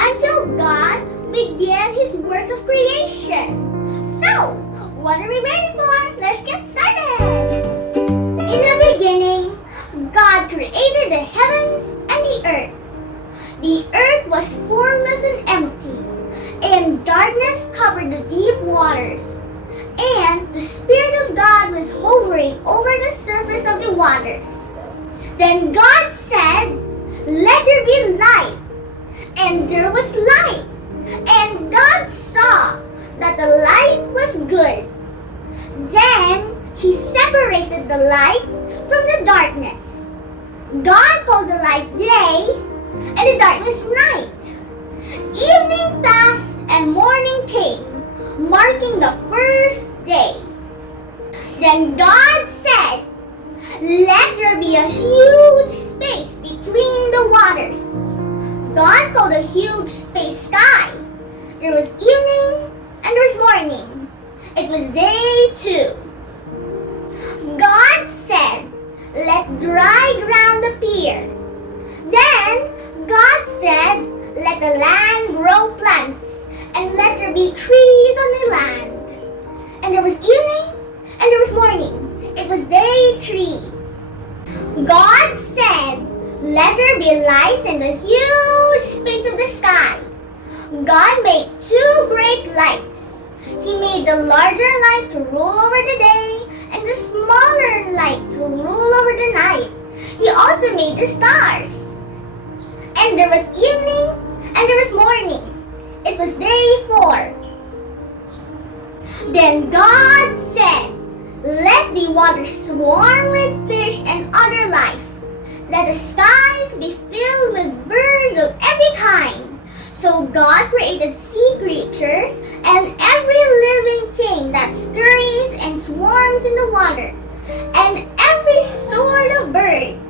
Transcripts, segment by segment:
until God began His work of creation. So, what are we waiting for? Let's get started! In the beginning, God created the heavens and the earth. The earth was formless and empty, and darkness covered the deep waters. And the Spirit of God was hovering over the surface of the waters. Then God said, "Let there be light." And there was light. And God saw that the light was good. Then He separated the light from the darkness. God called the light day, and the darkness night. Evening passed and morning came, marking the first day. Then God said, "Let there be a huge space between the waters." God called the huge space sky. There was evening and there was morning. It was day 2. God said, "Let dry ground appear." Then God said, "Let the land grow plants, and let there be trees on the land." And there was evening and there was morning. It was day 3. God said, "Let there be lights in the huge space of the sky." God made 2 great lights. He made the larger light to rule over the day and the smaller light to rule over the night. He also made the stars. And there was evening and there was morning. It was day 4. Then God said, "Let the waters swarm with fish and other life. Let the skies be filled with birds of every kind." So God created sea creatures and every living thing that scurries and swarms in the water, and every sort of bird,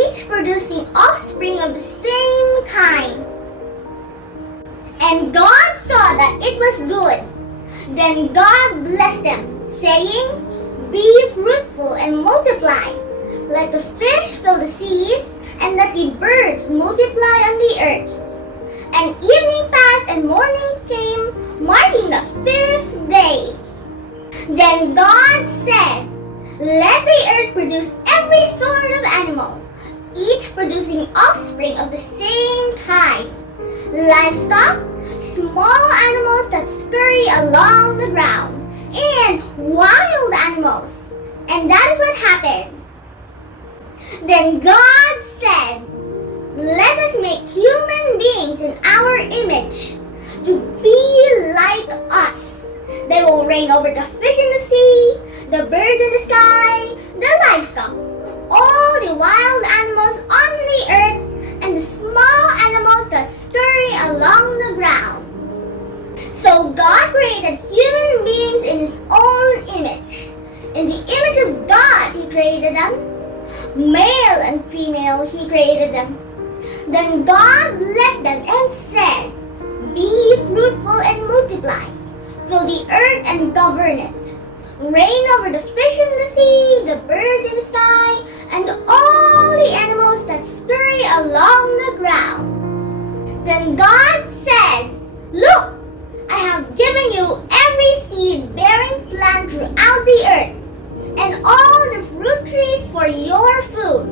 each producing offspring of the same kind. And God saw that it was good. Then God blessed them, saying, "Be fruitful and multiply. Let the fish fill the seas, and let the birds multiply on the earth." And evening passed and morning came, marking the 5th day. Then God said, "Let the earth produce every sort of animal, each producing offspring of the same kind. Livestock, small animals that scurry along the ground, and wild animals." And that is what happened. Then God said, "Let us make human beings in our image, to be like us. They will reign over the fish in the sea, the birds in the sky, the livestock, all the wild animals on the earth, and the small animals that scurry along the ground." So God created human beings in His own image. In the image of God He created them. Male and female He created them. Then God blessed them and said, "Be fruitful and multiply. Fill the earth and govern it. Reign over the fish in the sea, the birds in the sky, and all the animals that scurry along the ground." Then God said, "Look, I have given you every seed-bearing plant throughout the earth, and all the fruit trees for your food.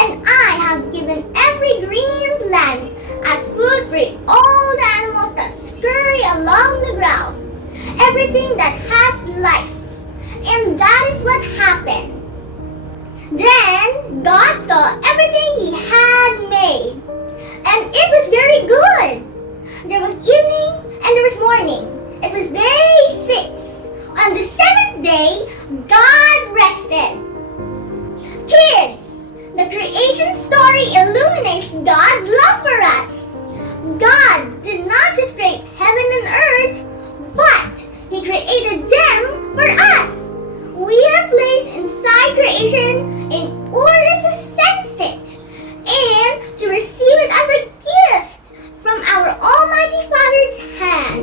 And I have given every green plant as food for all the animals that scurry along the ground, everything that has life." And that is what happened. Then God saw everything He had made, and it was very good. There was evening and there was morning. It was day 6. On the 7th day, God rested. Kids, the creation story illuminates God's love for us. God did not just create heaven and earth, but He created them for us. We are placed inside creation in order to sense it and to receive it as a gift from our Almighty Father's hand.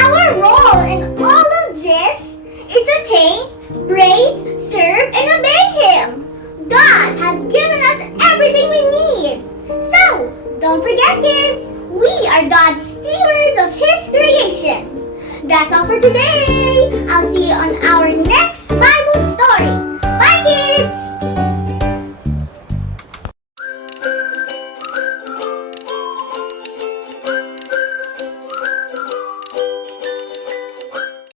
Our role in all of this is to thank, praise, serve, and obey Him. God has given us everything we need. So, don't forget, kids, we are God's stewards of His creation. That's all for today. I'll see you on our next